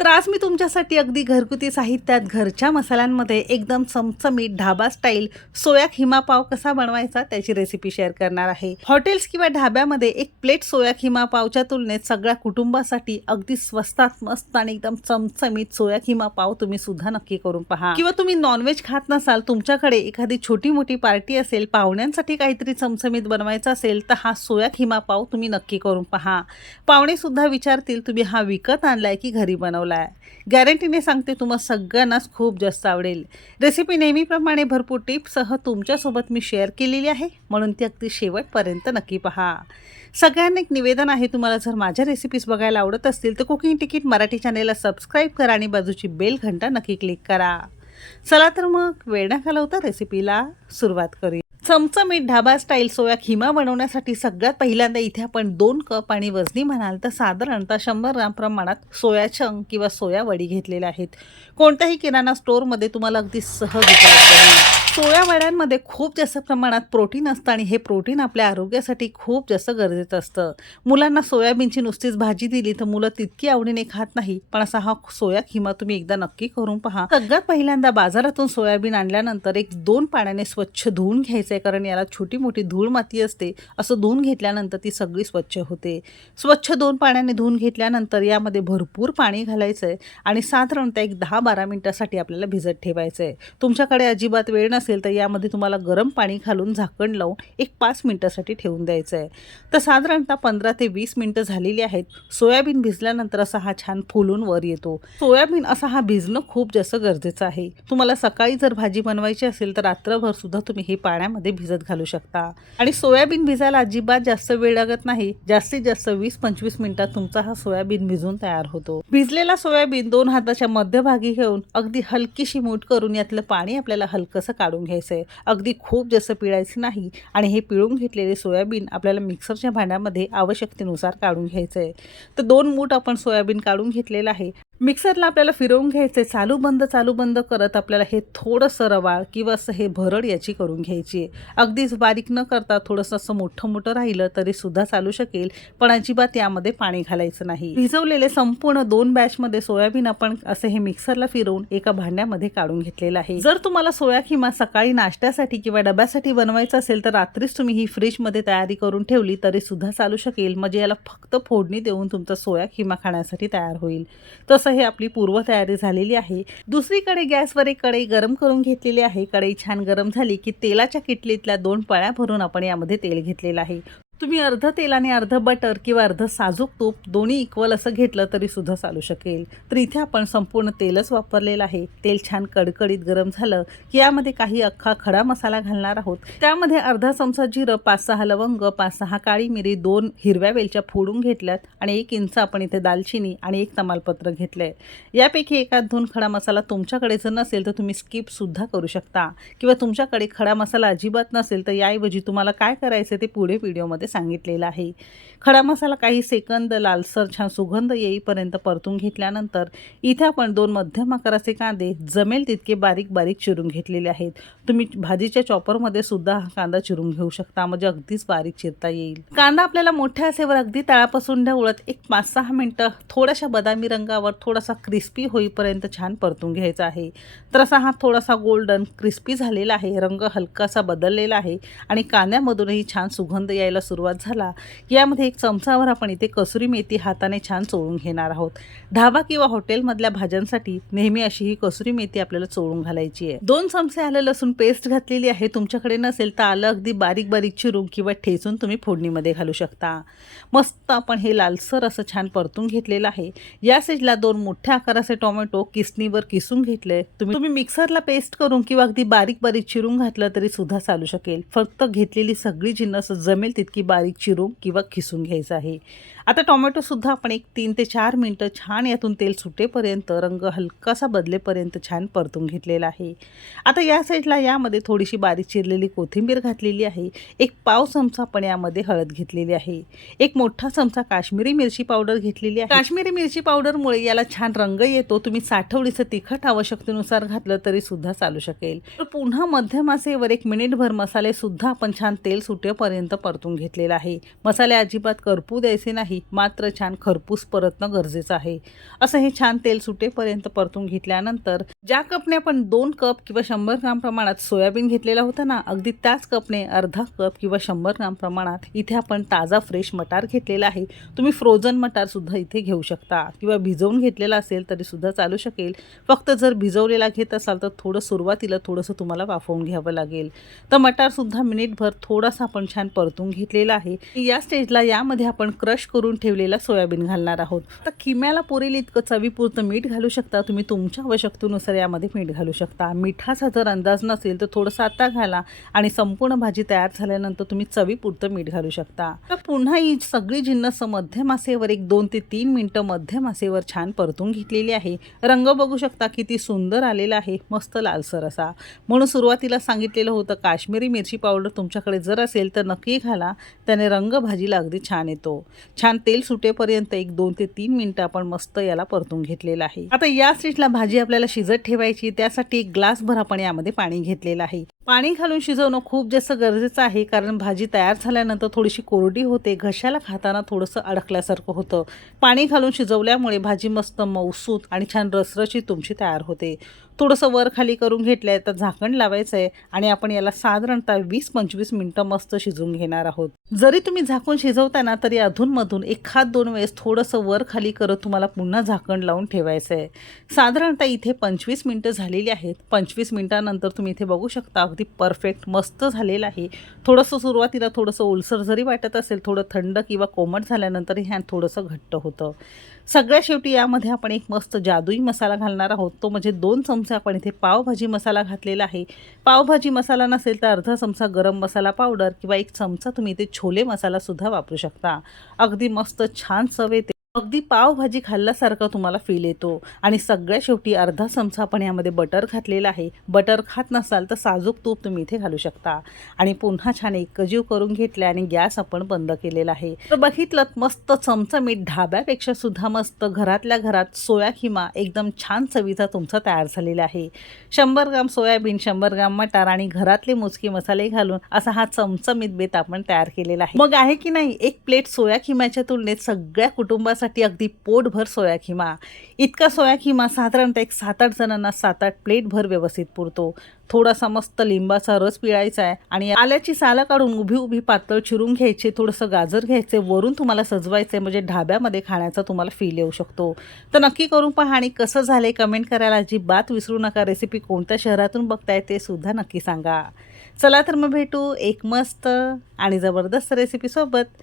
तर आज मी तुमच्यासाठी अगदी घरगुती साहित्यात घरच्या मसाल्यांमध्ये एकदम चमचमीत ढाबा स्टाईल सोया खिमा पाव कसा बनवायचा त्याची रेसिपी शेअर करणार आहे. हॉटेल्स किंवा ढाब्यामध्ये एक प्लेट सोया खिमा पावच्या तुलनेत सगळ्या कुटुंबासाठी अगदी स्वस्तात मस्त आणि एकदम चमचमीत सोया खिमा पाव तुम्ही सुद्धा नक्की करून पहा. किंवा तुम्ही नॉनव्हेज खात नसाल तुमच्याकडे एखादी छोटी मोठी पार्टी असेल पाहुण्यांसाठी काहीतरी चमचमीत बनवायचा असेल तर हा सोया खिमा पाव तुम्ही नक्की करून पहा. पाहुणे सुद्धा विचारतील तुम्ही हा विकत आणलाय की घरी बनवलाय गॅरंटीने सांगते तुम्हाला सगळ्यांनाच खूप जास्त आवडेल. रेसिपी नेहमीप्रमाणे भरपूर टिप्ससह तुमच्यासोबत मी शेअर केलेली आहे. म्हणून ती अगदी शेवटपर्यंत नक्की पहा. सगळ्यांना एक निवेदन आहे तुम्हाला जर माझ्या रेसिपीज बघायला आवडत असतील तर कुकिंग तिकीट मराठी चॅनेलला सबस्क्राईब करा आणि बाजूची बेल घंटा नक्की क्लिक करा. चला तर मग वेळ न घालवता रेसिपीला सुरुवात करूया. चमचमीत ढाबा स्टाईल सोया खिमा बनवण्यासाठी सगळ्यात पहिल्यांदा इथे आपण दोन कप आणि वजनी म्हणाल तर साधारणतः शंभर ग्राम प्रमाणात सोया छंग किंवा सोया वडी घेतलेल्या आहेत. कोणत्याही किराणा स्टोअरमध्ये तुम्हाला अगदी सहज उपलब्ध होईल. सोयावड्यांमध्ये खूप जास्त प्रमाणात प्रोटीन असतं आणि हे प्रोटीन आपल्या आरोग्यासाठी खूप जास्त गरजेचं असतं. मुलांना सोयाबीनची नुसतीच भाजी दिली तर मुलं तितकी आवडीने खात नाही. पण असा हा सोया खिमा तुम्ही एकदा नक्की करून पहा. सगळ्यात पहिल्यांदा बाजारातून सोयाबीन आणल्यानंतर एक दोन पाण्याने स्वच्छ धुवून आहे कारण याला छोटी मोठी धूळ माती असते. असं धुवून घेतल्यानंतर ती सगळी स्वच्छ होते. स्वच्छ दोन पाण्याने धुवून घेतल्यानंतर यामध्ये भरपूर पाणी घालायचं आहे आणि साधारणतः एक दहा बारा मिनिटासाठी आपल्याला भिजत ठेवायचं आहे तुमच्याकडे अजिबात वेळ नसेल तर यामध्ये तुम्हाला गरम पाणी घालून झाकण लावून एक पाच मिनटासाठी ठेवून द्यायचं आहे. तर साधारणतः पंधरा ते वीस मिनटं झालेली आहेत. सोयाबीन भिजल्यानंतर असा हा छान फुलून वर येतो. सोयाबीन असा हा भिजणं खूप जास्त गरजेचं आहे. तुम्हाला सकाळी जर भाजी बनवायची असेल तर रात्रभर सुद्धा तुम्ही हे पाण्यामध्ये भिजत घालू शकता. आणि सोयाबीन भिजायला अजिबात जास्त वेळ लागत नाही. जास्तीत जास्त वीस पंचवीस मिनिटात तुमचा हा सोयाबीन भिजून तयार होतो. भिजलेला सोयाबीन दोन हाताच्या मध्यभागी घेऊन अगदी हलकीशी मूठ करून यातलं पाणी आपल्याला हलकंसं काढून घ्यायचं आहे अगदी खूप जास्त पिळायचं नाही आणि हे पिळून घेतलेले सोयाबीन आपल्याला मिक्सरच्या भांड्यामध्ये आवश्यकतेनुसार काढून घ्यायचं आहे तर दोन मूठ आपण सोयाबीन काढून घेतलेलं आहे. मिक्सरला आपल्याला फिरवून घ्यायचे चालू बंद चालू बंद करत आपल्याला हे थोडंसं रवाळ किंवा असं हे भरड याची करून घ्यायची. आहे अगदीच बारीक न करता थोडंसं असं मोठं मोठं राहिलं तरी सुद्धा चालू शकेल पण अजिबात यामध्ये पाणी घालायचं नाही. भिजवलेले संपूर्ण दोन बॅचमध्ये सोयाबीन आपण असं हे मिक्सरला फिरवून एका भांड्यामध्ये काढून घेतलेलं आहे. जर तुम्हाला सोया किंवा सकाळी नाश्त्यासाठी किंवा डब्यासाठी बनवायचं असेल तर रात्रीच तुम्ही ही फ्रीजमध्ये तयारी करून ठेवली तरी सुद्धा चालू शकेल म्हणजे याला फक्त फोडणी देऊन तुमचा सोया खिमा खाण्यासाठी तयार होईल. तसं हे आपली पूर्वतयारी झालेली आहे. दुसरीकडे गॅसवर एक कढई गरम करून घेतलेली आहे. कढई छान गरम झाली की तेलाच्या किटलीतल्या दोन पळ्या भरून आपण यामध्ये तेल घेतलेलं आहे. तुम्ही अर्ध तेल आणि अर्ध बटर किंवा अर्ध साजूक तूप दोन्ही इक्वल असं घेतलं तरी सुद्धा चालू शकेल. तर इथे आपण संपूर्ण तेलच वापरलेलं आहे. तेल छान कडकडीत गरम झालं की यामध्ये काही अख्खा खडा मसाला घालणार आहोत. त्यामध्ये अर्धा चमचा जिरं पाच सहा लवंग पाच सहा काळी मिरी दोन हिरव्या वेलच्या फोडून घेतल्यात आणि एक इंच आपण इथे दालचिनी आणि एक तमालपत्र घेतलं आहे यापैकी एकात दोन खडा मसाला तुमच्याकडे जर नसेल तर तुम्ही स्किप सुद्धा करू शकता. किंवा तुमच्याकडे खडा मसाला अजिबात नसेल तर याऐवजी तुम्हाला काय करायचं ते पुढे व्हिडिओमध्ये सांगितलेलं आहे. खडा मसाला काही सेकंद लालसर छान सुगंध येईपर्यंत परतून घेतल्यानंतर इथे आपण दोन मध्यम आकाराचे कांदे जमेल तितके बारीक बारीक चिरून घेतलेले आहेत. तुम्ही भाजीच्या चॉपरमध्ये सुद्धा हा कांदा चिरून घेऊ शकता. म्हणजे अगदीच बारीक चिरता येईल. कांदा आपल्याला मोठ्या असेवर अगदी तळापासून ढवळत एक पाच सहा मिनटं थोड्याशा बदामी रंगावर थोडासा क्रिस्पी होईपर्यंत छान परतून घ्यायचा आहे. तर असा हा थोडासा गोल्डन क्रिस्पी झालेला आहे. रंग हलकासा बदललेला आहे आणि कांद्यामधूनही छान सुगंध यायला सुरुवात झाला. यामध्ये एक चमचावर आपण इथे कसुरी मेथी हाताने छान चोळून घेणार आहोत. ढाबा किंवा हॉटेलमधल्या भाज्यांसाठी नेहमी अशी ही कसुरी मेथी आपल्याला चोळून घालायची आहे. दोन चमचे आलं लसूण पेस्ट घातलेली आहे. तुमच्याकडे नसेल तर आलं अगदी बारीक बारीक चिरून किंवा ठेचून तुम्ही फोडणीमध्ये घालू शकता. मस्त आपण हे लालसर असं छान परतून घेतलेलं आहे. या साईजला दोन मोठ्या आकाराचे टोमॅटो किसणीवर किसून घेतले. तुम्ही तुम्ही मिक्सरला पेस्ट करून किंवा अगदी बारीक बारीक चिरून घातलं तरी सुद्धा चालू शकेल. फक्त घेतलेली सगळी जिन्नस जमेल तितकी बारीक चिरून किंवा खिसून घ्यायचं आहे. आता टोमॅटोसुद्धा आपण एक तीन ते चार मिनटं छान यातून तेल सुटेपर्यंत रंग हलकासा बदलेपर्यंत छान परतून घेतलेला आहे. आता या साईडला यामध्ये थोडीशी बारीक चिरलेली कोथिंबीर घातलेली आहे. एक पाव चमचा आपण यामध्ये हळद घेतलेली आहे. एक मोठा चमचा काश्मीरी मिरची पावडर घेतलेली आहे. काश्मीरी मिरची पावडरमुळे याला छान रंग येतो. तुम्ही साठवडीचं तिखट आवश्यकतेनुसार घातलं तरी सुद्धा चालू शकेल. तर पुन्हा मध्यम आचेवर एक मिनिटभर मसाले सुद्धा आपण छान तेल सुटेपर्यंत परतून घेतलेला आहे. मसाले अजिबात करपू द्यायचे नाही. मात्र छान खरपूस परतणं गरजेचं आहे. असं हे छान तेल सुटेपर्यंत परतून घेतल्यानंतर ज्या कपने आपण दोन कप किंवा शंभर ग्राम प्रमाणात सोयाबीन घेतलेला होता ना अगदी त्याच कपने अर्धा कप किंवा शंभर ग्राम प्रमाणात इथे आपण ताजा फ्रेश मटार घेतलेला आहे. तुम्ही फ्रोझन मटार सुद्धा इथे घेऊ शकता किंवा भिजवून घेतलेला असेल तरी सुद्धा चालू शकेल. फक्त जर भिजवलेला घेत असाल तर थोडं सुरुवातीला थोडंसं तुम्हाला वाफवून घ्यावं लागेल. तर मटार सुद्धा मिनिटभर थोडासा आपण छान परतून घेतलेला आहे. या स्टेजला यामध्ये आपण क्रश करून ठेवलेला सोयाबीन घालणार आहोत. तर किम्याला पुरेल इतकं चवीपुरतं मीठ घालू शकता. तुम्ही तुमच्या आवश्यकतेनुसार यामध्ये मीठ घालू शकता. मिठाचा जर अंदाज नसेल तर थोडंसं आता घाला आणि संपूर्ण भाजी तयार झाल्यानंतर तुम्ही चवीपुरतं मीठ घालू शकता. तर पुन्हा ही सगळी जिन्नस मध्यम आसेवर एक दोन ते तीन मिनटं मध्यम आसेवर छान परतून घेतलेली आहे. रंग बघू शकता किती सुंदर आलेला आहे. मस्त लालसर असा. म्हणून सुरुवातीला सांगितलेलं होतं काश्मीरी मिरची पावडर तुमच्याकडे जर असेल तर नक्की घाला. त्याने रंग भाजीला अगदी छान येतो. छान तेल सुटेपर्यंत एक दोन ते तीन मिनटं आपण मस्त याला परतून घेतलेलं आहे. आता या स्टेजला भाजी आपल्याला शिजत ठेवायची त्यासाठी एक ग्लासभर आपण यामध्ये पाणी घेतलेलं आहे. पाणी घालून शिजवणं खूप जास्त गरजेचं आहे कारण भाजी तयार झाल्यानंतर थोडीशी कोरडी होते. घशाला खाताना थोडंसं अडकल्यासारखं होतं. पाणी घालून शिजवल्यामुळे भाजी मस्त मौसूत आणि छान रसरशी तुमची तयार होते. थोडंसं वर खाली करून घेतलं आहे तर झाकण लावायचं आहे आणि आपण याला साधारणतः वीस पंचवीस मिनटं मस्त शिजवून घेणार आहोत. जरी तुम्ही झाकून शिजवताना तरी अधूनमधून एखाद दोन वेळेस थोडंसं वर खाली करत तुम्हाला पुन्हा झाकण लावून ठेवायचं आहे साधारणतः इथे पंचवीस मिनटं झालेली आहेत. पंचवीस मिनटानंतर तुम्ही इथे बघू शकता अगदी परफेक्ट मस्त झालेलं आहे. थोडंसं सुरुवातीला थोडंसं ओलसर जरी वाटत असेल थोडं थंड किंवा कोमट झाल्यानंतर ह्या थोडंसं घट्ट होतं. सगळ्या शेवटी यामध्ये आपण एक मस्त जादुई मसाला घालणार आहोत. तो म्हणजे दोन चमचे आपण इथे पावभाजी मसाला घातलेला आहे. पावभाजी मसाला नसेल तर अर्धा चमचा गरम मसाला पावडर किंवा एक चमचा तुम्ही इथे छोले मसालासुद्धा वापरू शकता. अगदी मस्त छान चव येते. अगदी पावभाजी खाल्ल्यासारखं तुम्हाला फील येतो. आणि सगळ्या शेवटी अर्धा चमचा आपण यामध्ये बटर घातलेला आहे. बटर खात नसाल तर साजूक तूप तुम्ही इथे घालू शकता. आणि पुन्हा छान एकजीव करून घेतले आणि गॅस आपण बंद केलेला आहे. तर बघितलं मस्त चमचमीत ढाब्यापेक्षा सुद्धा मस्त घरातल्या घरात सोया खिमा एकदम छान चवीचा तुमचा तयार झालेला आहे. शंभर ग्राम सोयाबीन शंभर ग्राम मटार आणि घरातले मोजके मसाले घालून असा हा चमचमीत बेत आपण तयार केलेला आहे. मग आहे की नाही? एक प्लेट सोया खिम्याच्या तुलनेत सगळ्या कुटुंबात कुटुंबासाठी अगदी पोटभर सोया खिमा इतका सोया खिमा साधारणतः एक सात आठ जणांना सात आठ प्लेटभर व्यवस्थित पुरतो. थोडासा मस्त लिंबाचा रस पिळायचा आहे आणि आल्याची सालं काढून उभी उभी पातळ चिरून घ्यायचे थोडंसं गाजर घ्यायचे वरून तुम्हाला सजवायचे म्हणजे ढाब्यामध्ये खाण्याचा तुम्हाला फील येऊ शकतो. तर नक्की करून पहा आणि कसं झाले कमेंट करायला अजिबात विसरू नका. रेसिपी कोणत्या शहरातून बघताय ते सुद्धा नक्की सांगा. चला तर मग भेटू एक मस्त आणि जबरदस्त रेसिपीसोबत